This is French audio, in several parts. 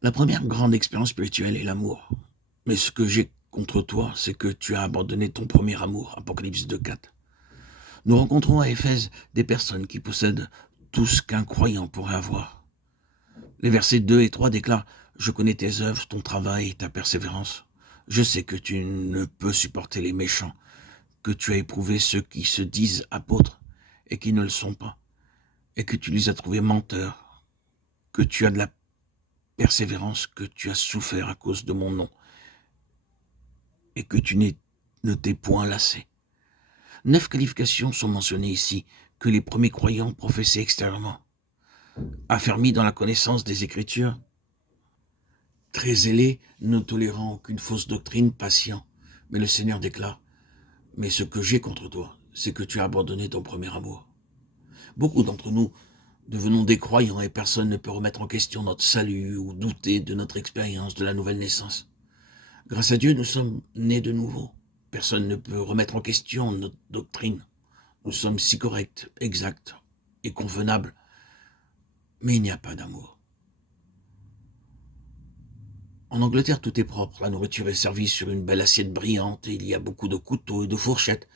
La première grande expérience spirituelle est l'amour. Mais ce que j'ai contre toi, c'est que tu as abandonné ton premier amour. Apocalypse 2,4. Nous rencontrons à Éphèse des personnes qui possèdent tout ce qu'un croyant pourrait avoir. Les versets 2 et 3 déclarent: Je connais tes œuvres, ton travail et ta persévérance. Je sais que tu ne peux supporter les méchants, que tu as éprouvé ceux qui se disent apôtres et qui ne le sont pas, et que tu les as trouvés menteurs, que tu as de la persévérance, que tu as souffert à cause de mon nom, et que ne t'es point lassé. 9 qualifications sont mentionnées ici que les premiers croyants professaient extérieurement. Affermis dans la connaissance des Écritures, très zélés, ne tolérant aucune fausse doctrine, patients. Mais le Seigneur déclare: Mais ce que j'ai contre toi, c'est que tu as abandonné ton premier amour. Beaucoup d'entre nous devenons des croyants et personne ne peut remettre en question notre salut ou douter de notre expérience de la nouvelle naissance. Grâce à Dieu, nous sommes nés de nouveau. Personne ne peut remettre en question notre doctrine. Nous sommes si corrects, exacts et convenables, mais il n'y a pas d'amour. En Angleterre, tout est propre. La nourriture est servie sur une belle assiette brillante et il y a beaucoup de couteaux et de fourchettes.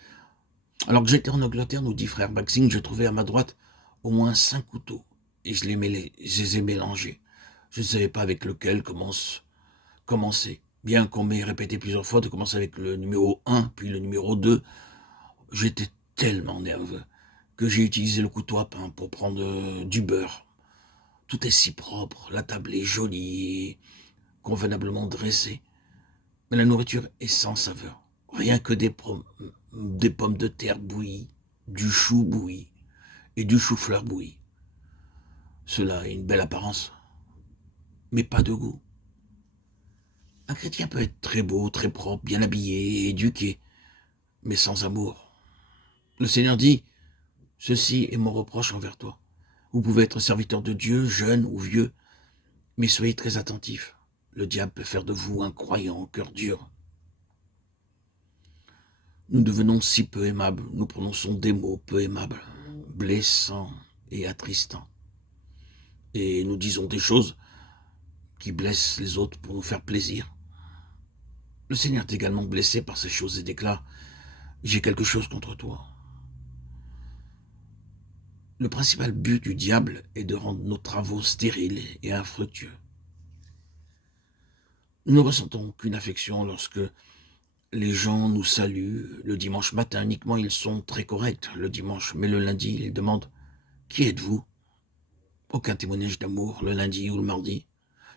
Alors que j'étais en Angleterre, nous dit frère Maxine, je trouvais à ma droite au moins 5 couteaux et je les ai mélangés. Je ne savais pas avec lequel commencer. Bien qu'on m'ait répété plusieurs fois de commencer avec le numéro 1, puis le numéro 2, j'étais tellement nerveux que j'ai utilisé le couteau à pain pour prendre du beurre. Tout est si propre, la table est jolie et convenablement dressée, mais la nourriture est sans saveur. Rien que des pommes de terre bouillies, du chou bouilli et du chou-fleur bouilli. Cela a une belle apparence, mais pas de goût. Un chrétien peut être très beau, très propre, bien habillé, éduqué, mais sans amour. Le Seigneur dit: Ceci est mon reproche envers toi. Vous pouvez être serviteur de Dieu, jeune ou vieux, mais soyez très attentifs. Le diable peut faire de vous un croyant au cœur dur. Nous devenons si peu aimables, nous prononçons des mots peu aimables, blessants et attristants. Et nous disons des choses qui blessent les autres pour nous faire plaisir. Le Seigneur est également blessé par ces choses et déclare: J'ai quelque chose contre toi. Le principal but du diable est de rendre nos travaux stériles et infructueux. Nous ne ressentons aucune affection lorsque les gens nous saluent le dimanche matin. Uniquement, ils sont très corrects le dimanche, mais le lundi, ils demandent: Qui êtes-vous? Aucun témoignage d'amour le lundi ou le mardi.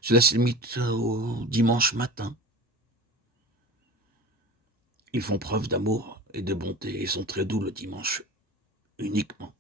Cela se limite au dimanche matin. Ils font preuve d'amour et de bonté et sont très doux le dimanche uniquement.